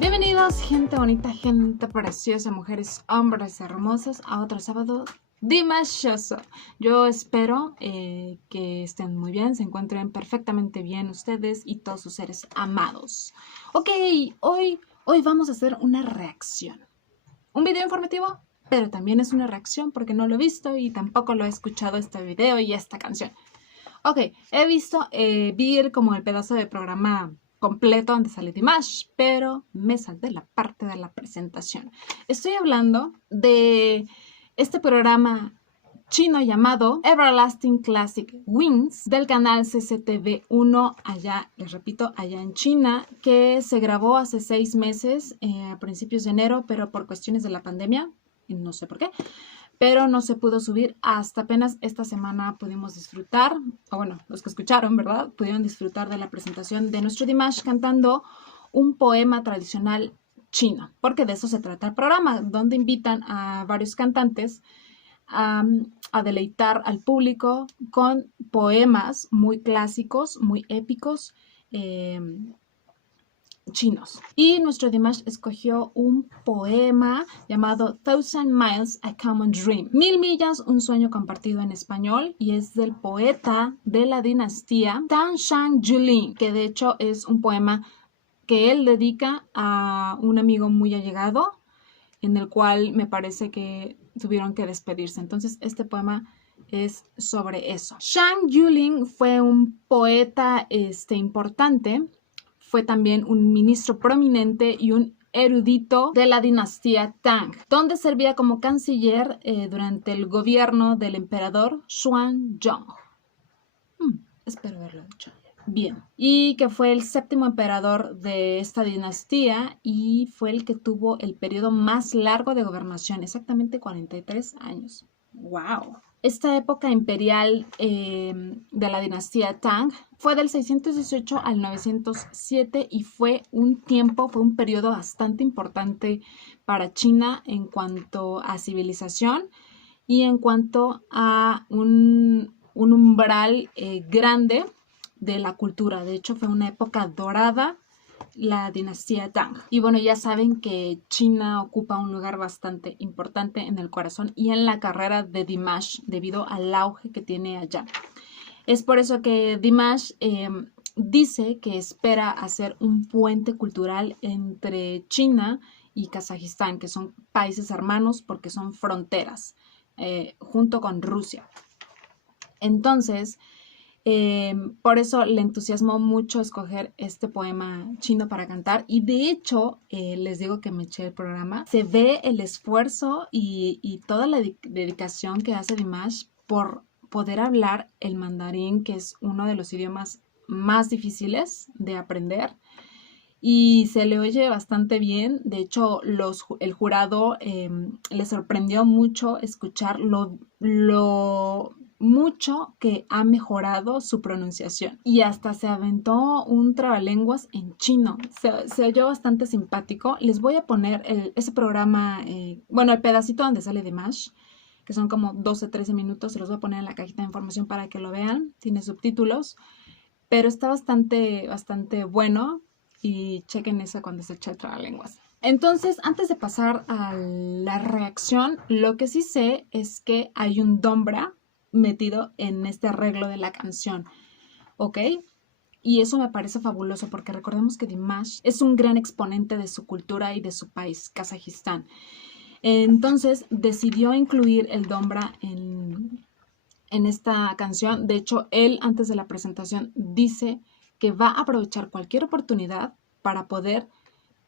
Bienvenidos, gente bonita, gente preciosa, mujeres, hombres hermosos, a otro sábado dimashoso. Yo espero que estén muy bien, se encuentren perfectamente bien ustedes y todos sus seres amados. Ok, hoy vamos a hacer una reacción. Un video informativo, pero también es una reacción porque no lo he visto y tampoco lo he escuchado este video y esta canción. Ok, vi como el pedazo de programa completo donde sale Dimash, pero me salté la parte de la presentación. Estoy hablando de este programa chino llamado Everlasting Classic Wings del canal CCTV1 allá, les repito, allá en China, que se grabó hace 6 meses, a principios de enero, pero por cuestiones de la pandemia, no sé por qué, pero no se pudo subir hasta apenas esta semana pudimos disfrutar, o bueno, los que escucharon, ¿verdad? Pudieron disfrutar de la presentación de nuestro Dimash cantando un poema tradicional chino, porque de eso se trata el programa, donde invitan a varios cantantes a deleitar al público con poemas muy clásicos, muy épicos, chinos. Y nuestro Dimash escogió un poema llamado Thousand Miles, a Common Dream. 1000 millas, un sueño compartido en español, y es del poeta de la dinastía Tang Shang Julin, que de hecho es un poema que él dedica a un amigo muy allegado, en el cual me parece que tuvieron que despedirse. Entonces este poema es sobre eso. Shang Julin fue un poeta importante. Fue también un ministro prominente y un erudito de la dinastía Tang, donde servía como canciller durante el gobierno del emperador Xuanzong. Espero haberlo dicho bien. Y que fue el 7º emperador de esta dinastía y fue el que tuvo el periodo más largo de gobernación, exactamente 43 años. ¡Wow! Esta época imperial de la dinastía Tang fue del 618 al 907 y fue un periodo bastante importante para China en cuanto a civilización y en cuanto a un umbral grande de la cultura. De hecho, fue una época dorada, la dinastía Tang. Y bueno, ya saben que China ocupa un lugar bastante importante en el corazón y en la carrera de Dimash debido al auge que tiene allá. Es por eso que Dimash dice que espera hacer un puente cultural entre China y Kazajistán, que son países hermanos porque son fronteras, junto con Rusia. Entonces, por eso le entusiasmó mucho escoger este poema chino para cantar, y de hecho les digo que me eché el programa, se ve el esfuerzo y toda la dedicación que hace Dimash por poder hablar el mandarín, que es uno de los idiomas más difíciles de aprender, y se le oye bastante bien. De hecho, el jurado le sorprendió mucho escuchar lo mucho que ha mejorado su pronunciación. Y hasta se aventó un trabalenguas en chino. Se oyó bastante simpático. Les voy a poner ese programa, bueno, el pedacito donde sale Dimash, que son como 12-13 minutos. Se los voy a poner en la cajita de información para que lo vean. Tiene subtítulos, pero está bastante bueno. Y chequen eso cuando se echa el trabalenguas. Entonces, antes de pasar a la reacción, lo que sí sé es que hay un dombra metido en este arreglo de la canción, ¿ok? Y eso me parece fabuloso porque recordemos que Dimash es un gran exponente de su cultura y de su país, Kazajistán. Entonces, decidió incluir el dombra en esta canción. De hecho, él antes de la presentación dice que va a aprovechar cualquier oportunidad para poder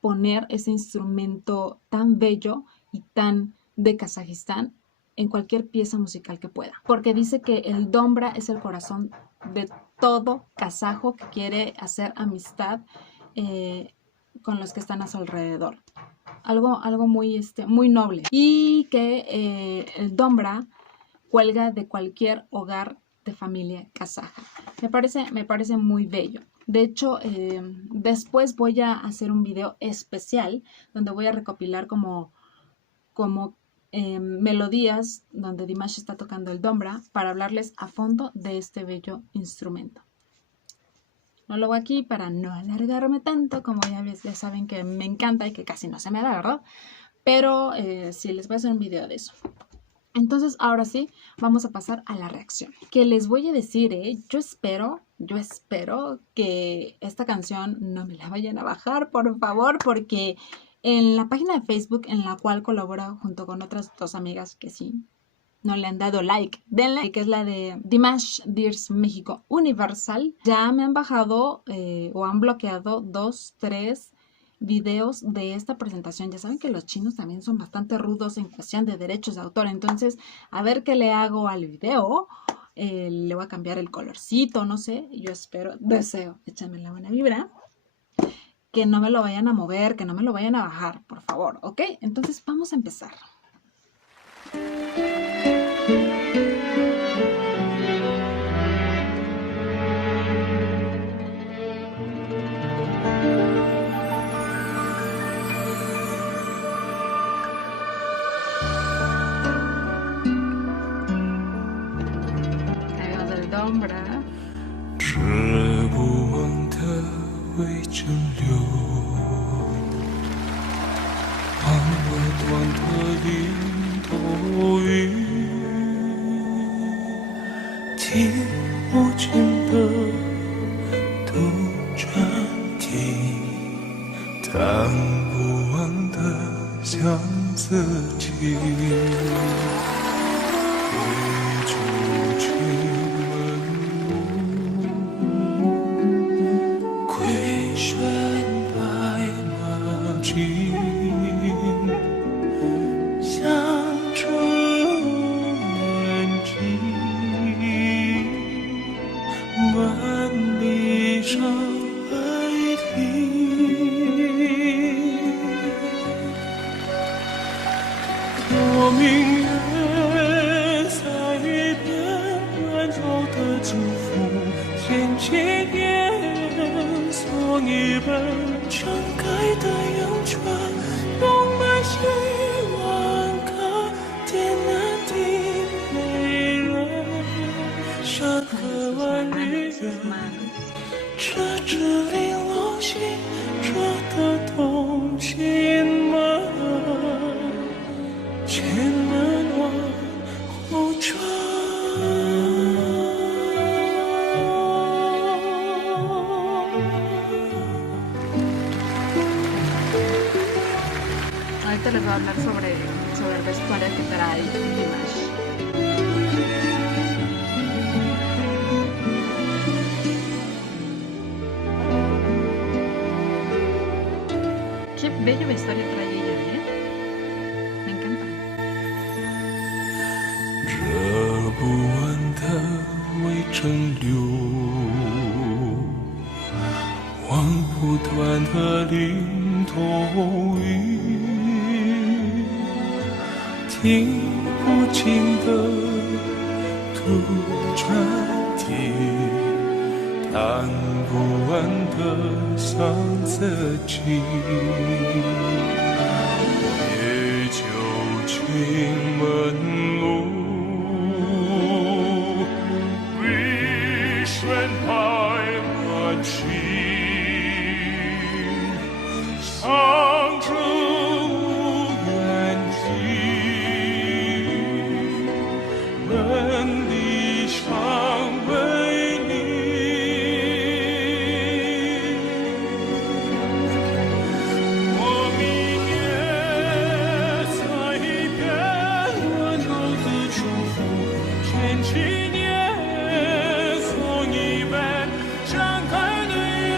poner ese instrumento tan bello y tan de Kazajistán en cualquier pieza musical que pueda. Porque dice que el dombra es el corazón de todo kazajo que quiere hacer amistad con los que están a su alrededor. Algo muy noble. Y que el dombra cuelga de cualquier hogar de familia kazaja. Me parece muy bello. De hecho, después voy a hacer un video especial donde voy a recopilar como melodías donde Dimash está tocando el dombra para hablarles a fondo de este bello instrumento. No lo hago aquí para no alargarme tanto, como ya saben que me encanta y que casi no se me da, ¿verdad? Pero sí, les voy a hacer un video de eso. Entonces, ahora sí, vamos a pasar a la reacción. Que les voy a decir, yo espero que esta canción no me la vayan a bajar, por favor, porque en la página de Facebook en la cual colaboro junto con otras 2 amigas que sí no le han dado like, denle, que es la de Dimash Dears México Universal, ya me han bajado o han bloqueado 2, 3 videos de esta presentación. Ya saben que los chinos también son bastante rudos en cuestión de derechos de autor, entonces a ver qué le hago al video. Le voy a cambiar el colorcito, no sé, yo espero, deseo, échame la buena vibra, que no me lo vayan a mover, que no me lo vayan a bajar, por favor, ¿ok? Entonces vamos a empezar. Ahí va el nombre. 止不忘的微蒸馏，忘不断的零头雨，听不尽的杜鹃啼，弹不完的相思情。Ahorita les voy a hablar sobre el vestuario que trae Dimash. Qué bello vestuario trae ella, me encanta. 热不完的微蒸馏，忘不断的零头雨，听不尽的杜鹃啼，弹不完的相思情。夜久情门路，旋拍满情，唱着无缘情，门里尚为你。我明月在一边，温柔的祝福，牵起。 Ahí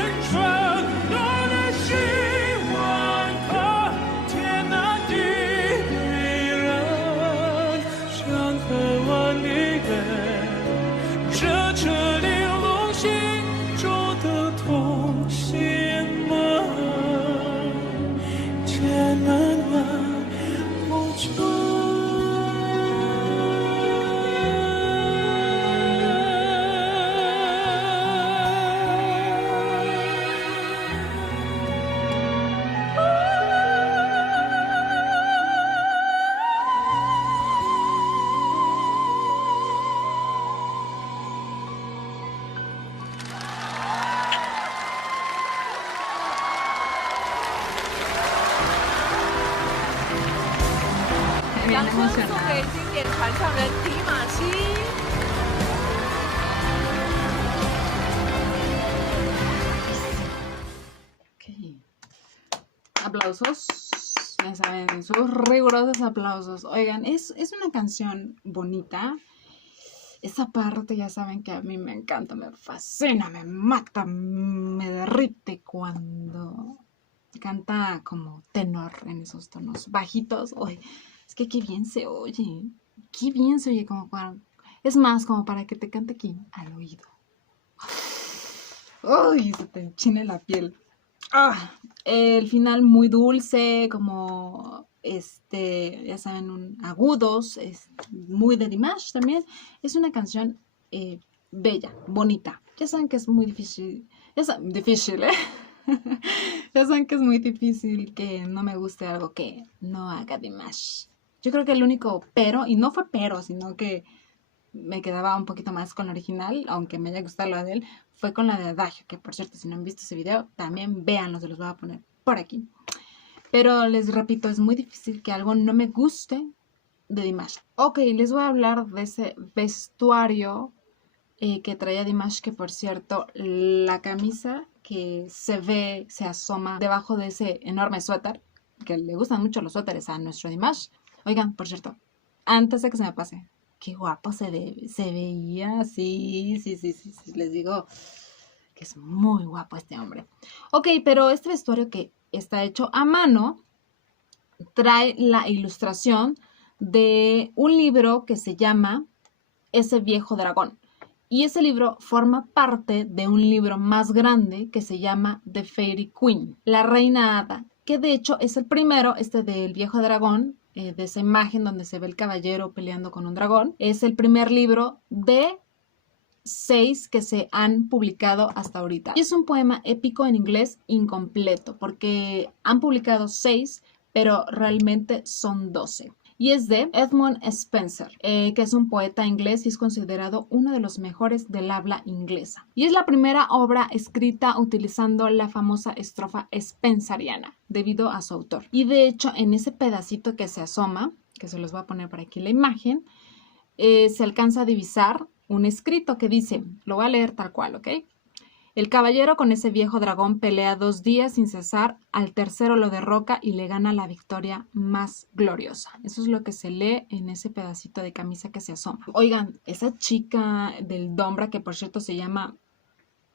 tan 掌声送给 emocionada. 经典传唱人迪玛希。 Ok. Aplausos. Ya saben, sus rigurosos aplausos. Oigan, es una canción bonita. Esa parte ya saben que a mí me encanta, me fascina, me mata, me derrite cuando canta como tenor en esos tonos bajitos. Uy, es que qué bien se oye. Qué bien se oye como para... Es más, como para que te cante aquí al oído. Uy, se te enchina la piel. Ah, el final muy dulce, como ya saben, agudos, muy de Dimash también. Es una canción bella, bonita. Ya saben que es muy difícil, difícil, ¿eh? Ya saben que es muy difícil que no me guste algo que no haga Dimash. Yo creo que el único pero, y no fue pero, sino que me quedaba un poquito más con la original, aunque me haya gustado la de él, fue con la de Adagio, que por cierto, si no han visto ese video, también véanlo, se los voy a poner por aquí. Pero les repito, es muy difícil que algo no me guste de Dimash. Ok, les voy a hablar de ese vestuario que traía Dimash, que por cierto, la camisa que se ve, se asoma debajo de ese enorme suéter, que le gustan mucho los suéteres a nuestro Dimash. Oigan, por cierto, antes de que se me pase, qué guapo se veía, sí, les digo que es muy guapo este hombre. Ok, pero este vestuario que está hecho a mano trae la ilustración de un libro que se llama Ese viejo dragón. Y ese libro forma parte de un libro más grande que se llama The Fairy Queen, la reina hada, que de hecho es el primero, del viejo dragón, de esa imagen donde se ve el caballero peleando con un dragón. Es el primer libro de 6 que se han publicado hasta ahorita. Y es un poema épico en inglés incompleto, porque han publicado 6, pero realmente son 12. Y es de Edmund Spenser, que es un poeta inglés y es considerado uno de los mejores del habla inglesa. Y es la primera obra escrita utilizando la famosa estrofa spenseriana, debido a su autor. Y de hecho, en ese pedacito que se asoma, que se los voy a poner por aquí la imagen, se alcanza a divisar un escrito que dice, lo voy a leer tal cual, ¿ok? El caballero con ese viejo dragón pelea 2 días sin cesar, al tercero lo derroca y le gana la victoria más gloriosa. Eso es lo que se lee en ese pedacito de camisa que se asoma. Oigan, esa chica del Dombra, que por cierto se llama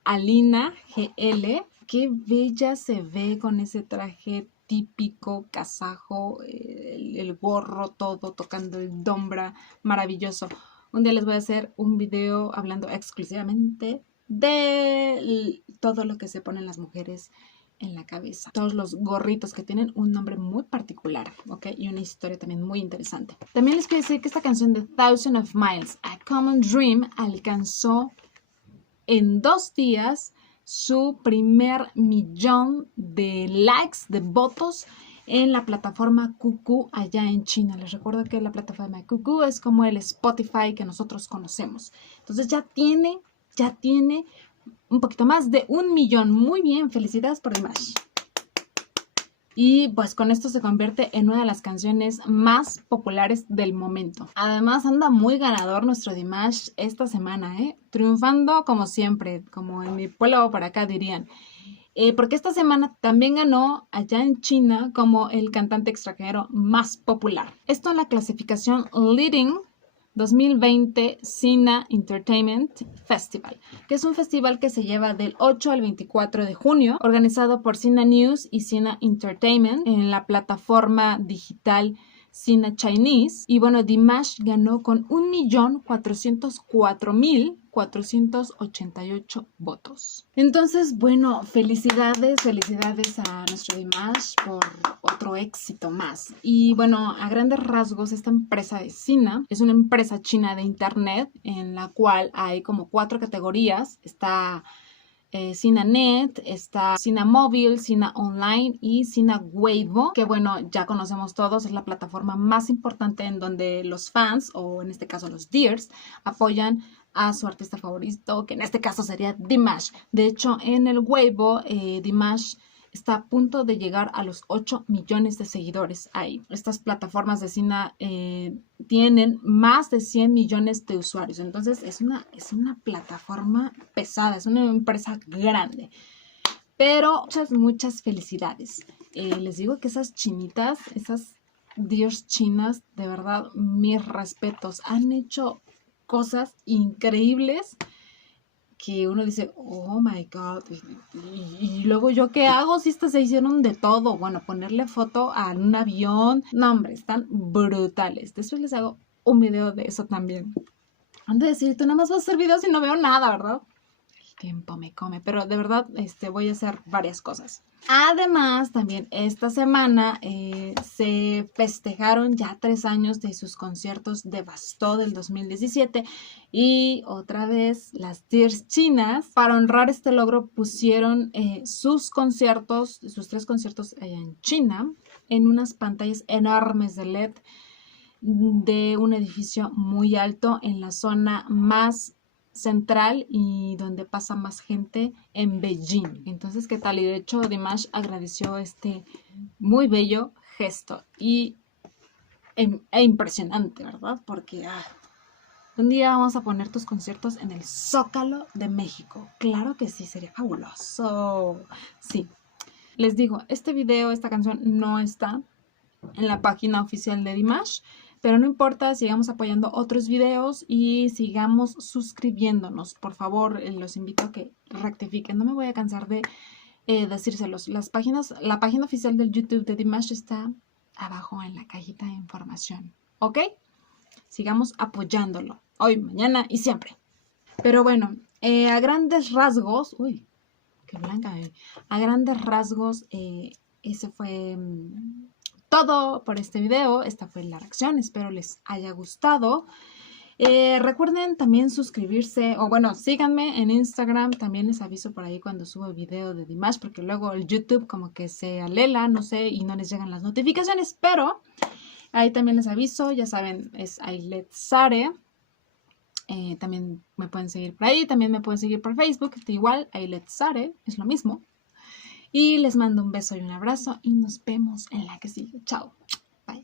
Alina GL, qué bella se ve con ese traje típico kazajo, el gorro, todo tocando el Dombra, maravilloso. Un día les voy a hacer un video hablando exclusivamente de todo lo que se ponen las mujeres en la cabeza. Todos los gorritos que tienen un nombre muy particular, ¿ok? Y una historia también muy interesante. También les quiero decir que esta canción de Thousand of Miles, A Common Dream, alcanzó en 2 días su primer 1,000,000 de likes, de votos en la plataforma QQ allá en China. Les recuerdo que la plataforma QQ es como el Spotify que nosotros conocemos. Entonces ya tiene un poquito más de 1,000,000. Muy bien, felicidades por Dimash. Y pues con esto se convierte en una de las canciones más populares del momento. Además anda muy ganador nuestro Dimash esta semana, triunfando como siempre, como en mi pueblo por acá dirían. Porque esta semana también ganó allá en China como el cantante extranjero más popular. Esto en la clasificación Leading 2020 Sina Entertainment Festival, que es un festival que se lleva del 8 al 24 de junio, organizado por Sina News y Sina Entertainment en la plataforma digital Sina Chinese. Y bueno, Dimash ganó con 1,404,488 votos. Entonces, bueno, felicidades a nuestro Dimash por otro éxito más. Y bueno, a grandes rasgos, esta empresa de Sina es una empresa china de internet en la cual hay como 4 categorías. Está SinaNet, está Sina Móvil, Sina Online y Sina Weibo, que bueno, ya conocemos todos, es la plataforma más importante en donde los fans, o en este caso los dears, apoyan a su artista favorito, que en este caso sería Dimash. De hecho, en el Weibo, Dimash está a punto de llegar a los 8 millones de seguidores ahí. Estas plataformas de Sina tienen más de 100 millones de usuarios. Entonces es una plataforma pesada, es una empresa grande. Pero muchas felicidades. Les digo que esas chinitas, esas Dios chinas, de verdad, mis respetos. Han hecho cosas increíbles que uno dice, oh my God, y luego yo qué hago si estas se hicieron de todo. Bueno, ponerle foto a un avión, no hombre, están brutales. Después les hago un video de eso también. Han de decir, tú nada más vas a hacer videos y no veo nada, ¿verdad? El tiempo me come, pero de verdad voy a hacer varias cosas. Además, también esta semana se festejaron ya 3 años de sus conciertos de Bastó del 2017 y otra vez las Tears chinas, para honrar este logro, pusieron sus 3 conciertos allá en China en unas pantallas enormes de LED de un edificio muy alto en la zona más central y donde pasa más gente en Beijing. Entonces, ¿qué tal? Y de hecho Dimash agradeció este muy bello gesto e impresionante, ¿verdad? Porque un día vamos a poner tus conciertos en el Zócalo de México. Claro que sí, sería fabuloso. Sí. Les digo, esta canción no está en la página oficial de Dimash, pero no importa, sigamos apoyando otros videos y sigamos suscribiéndonos. Por favor, los invito a que rectifiquen. No me voy a cansar de decírselos. La página oficial del YouTube de Dimash está abajo en la cajita de información. ¿Ok? Sigamos apoyándolo. Hoy, mañana y siempre. Pero bueno, a grandes rasgos... Uy, qué blanca. A grandes rasgos, ese fue... todo por este video. Esta fue la reacción, espero les haya gustado. Recuerden también suscribirse, o bueno, síganme en Instagram, también les aviso por ahí cuando subo video de Dimash, porque luego el YouTube como que se alela, no sé, y no les llegan las notificaciones, pero ahí también les aviso, ya saben, es Ailet Sare. También me pueden seguir por ahí, también me pueden seguir por Facebook, igual, Ailet Sare, es lo mismo. Y les mando un beso y un abrazo y nos vemos en la que sigue. Chao. Bye.